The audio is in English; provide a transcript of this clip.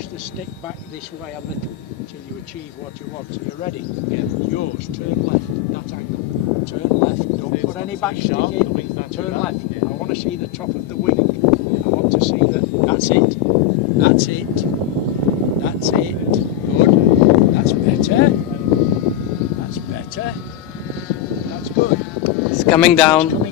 push the stick back this way a little till you achieve what you want. So you're ready? Yeah. Yours. Turn left. That angle. Turn left. Don't put any back stick in. Turn left. I want to see the top of the wing. I want to see that. That's it. That's it. That's it. Good. That's better. That's better. That's good. It's coming down.